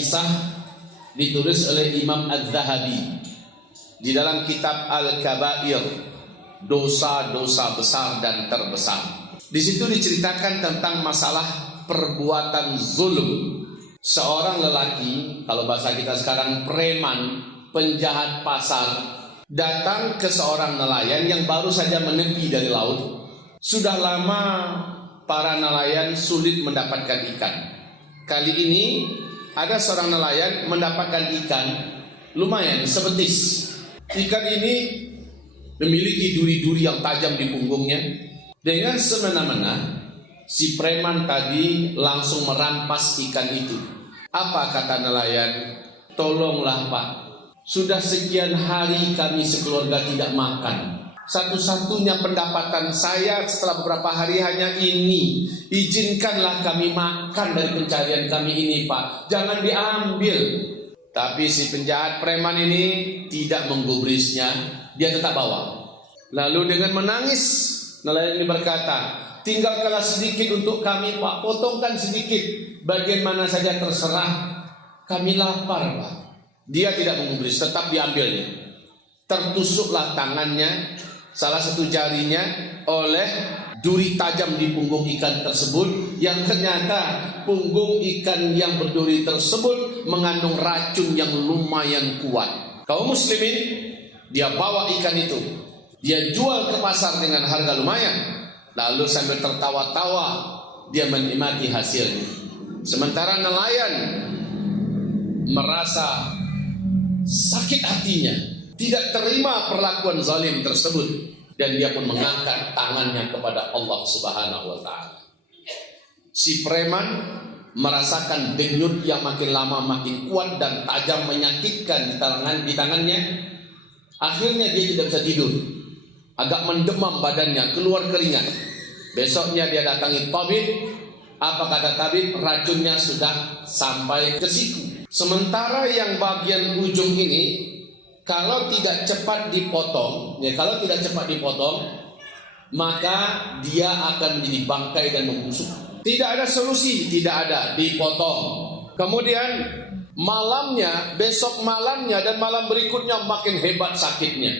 kisah ditulis oleh Imam Az-Zahabi di dalam kitab Al-Kabair, dosa-dosa besar dan terbesar. Di situ diceritakan tentang masalah perbuatan zulum. Seorang lelaki, kalau bahasa kita sekarang preman, penjahat pasar, datang ke seorang nelayan yang baru saja menepi dari laut. Sudah lama para nelayan sulit mendapatkan ikan. Kali ini ada seorang nelayan mendapatkan ikan lumayan sebetis. Ikan ini memiliki duri-duri yang tajam di punggungnya. Dengan semena-mena si preman tadi langsung merampas ikan itu. Apa kata nelayan? Tolonglah Pak, sudah sekian hari kami sekeluarga tidak makan. Satu-satunya pendapatan saya setelah beberapa hari hanya ini. Izinkanlah kami makan dari pencarian kami ini Pak, jangan diambil. Tapi si penjahat preman ini tidak menggubrisnya, dia tetap bawa. Lalu dengan menangis nelayan ini berkata, tinggalkanlah sedikit untuk kami Pak, potongkan sedikit, bagian mana saja terserah, kami lapar Pak. Dia tidak menggubris, tetap diambilnya. Tertusuklah tangannya, salah satu jarinya oleh duri tajam di punggung ikan tersebut, yang ternyata punggung ikan yang berduri tersebut mengandung racun yang lumayan kuat. Kaum muslimin, dia bawa ikan itu, dia jual ke pasar dengan harga lumayan, lalu sambil tertawa-tawa dia menikmati hasilnya. Sementara nelayan merasa sakit hatinya, tidak terima perlakuan zalim tersebut, dan dia pun mengangkat tangannya kepada Allah Subhanahu wa taala. Si preman merasakan denyut yang makin lama makin kuat dan tajam menyakitkan di tangannya. Akhirnya dia tidak bisa tidur, agak mendemam badannya, keluar keringat. Besoknya dia datangi tabib. Apa kata tabib? Racunnya sudah sampai ke siku. Sementara yang bagian ujung ini, kalau tidak cepat dipotong, maka dia akan menjadi bangkai dan membusuk. Tidak ada solusi, tidak ada, dipotong. Kemudian malamnya, besok malamnya dan malam berikutnya makin hebat sakitnya.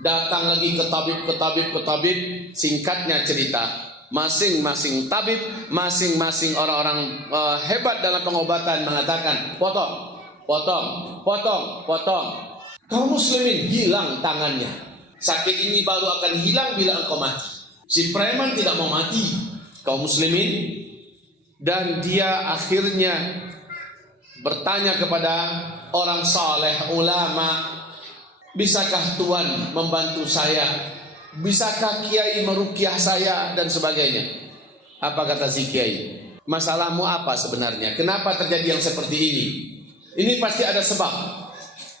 Datang lagi ke tabib. Singkatnya cerita, masing-masing tabib, masing-masing orang-orang hebat dalam pengobatan mengatakan, potong. Kaum muslimin hilang tangannya. Sakit ini baru akan hilang bila engkau mati. Si preman tidak mau mati, kaum muslimin, dan dia akhirnya bertanya kepada orang saleh, ulama, bisakah Tuhan membantu saya? Bisakah kiai meruqyah saya dan sebagainya? Apa kata si kiai? Masalahmu apa sebenarnya? Kenapa terjadi yang seperti ini? Ini pasti ada sebab.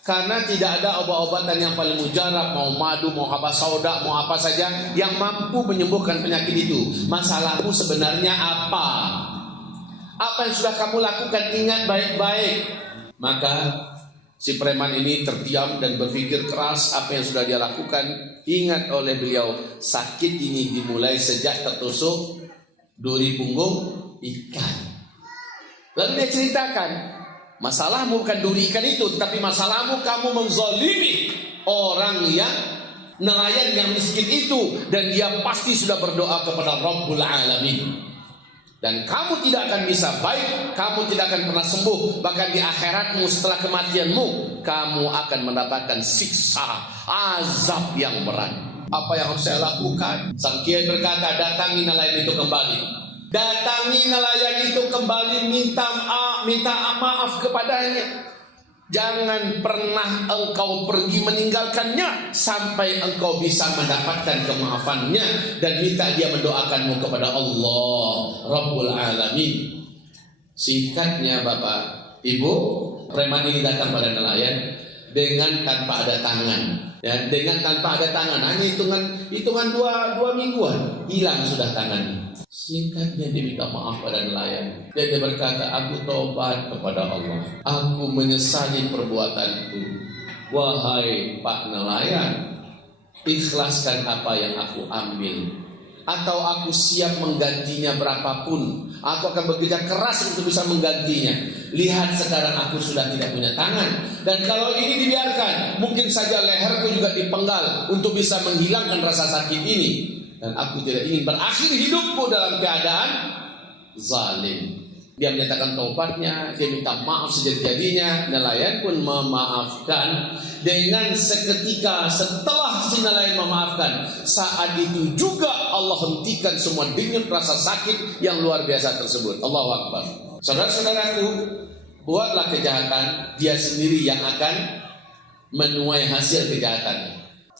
Karena tidak ada obat-obatan yang paling mujarab, mau madu, mau habas sauda, mau apa saja yang mampu menyembuhkan penyakit itu. Masalahmu sebenarnya apa? Apa yang sudah kamu lakukan? Ingat baik-baik. Maka si preman ini terdiam dan berpikir keras apa yang sudah dia lakukan. Ingat oleh beliau, sakit ini dimulai sejak tertusuk duri punggung ikan. Lalu dia ceritakan, masalahmu bukan duri ikan itu, tetapi masalahmu kamu menzalimi orang yang nelayan yang miskin itu, dan dia pasti sudah berdoa kepada Rabbul Alamin. Dan kamu tidak akan bisa baik, kamu tidak akan pernah sembuh. Bahkan di akhiratmu setelah kematianmu, kamu akan mendapatkan siksa, azab yang berat. Apa yang harus saya lakukan? Sang kiai berkata, datangi nelayan itu kembali. Datangi nelayan itu kembali, minta maaf kepadanya. Jangan pernah engkau pergi meninggalkannya sampai engkau bisa mendapatkan kemaafannya, dan minta dia mendoakanmu kepada Allah Rabbul Alamin. Singkatnya Bapak Ibu, preman ini datang pada nelayan dengan tanpa ada tangan, ya, dengan tanpa ada tangan, hanya hitungan dua mingguan hilang sudah tangannya. Singkatnya dia minta maaf pada nelayan, dan dia berkata, aku taubat kepada Allah, aku menyesali perbuatanku. Wahai Pak nelayan, ikhlaskan apa yang aku ambil. atau aku siap menggantinya berapapun. Aku akan bekerja keras untuk bisa menggantinya. Lihat sekarang aku sudah tidak punya tangan. Dan kalau ini dibiarkan, mungkin saja leherku juga dipenggal untuk bisa menghilangkan rasa sakit ini. Dan aku tidak ingin berakhir hidupku dalam keadaan zalim. Dia menyatakan taubatnya, dia minta maaf sejadi-jadinya. Nelayan pun memaafkan. Dengan seketika setelah si nelayan memaafkan, saat itu juga Allah hentikan semua denyut rasa sakit yang luar biasa tersebut. Allahu Akbar. Saudara-saudaraku, buatlah kejahatan, dia sendiri yang akan menuai hasil kejahatannya.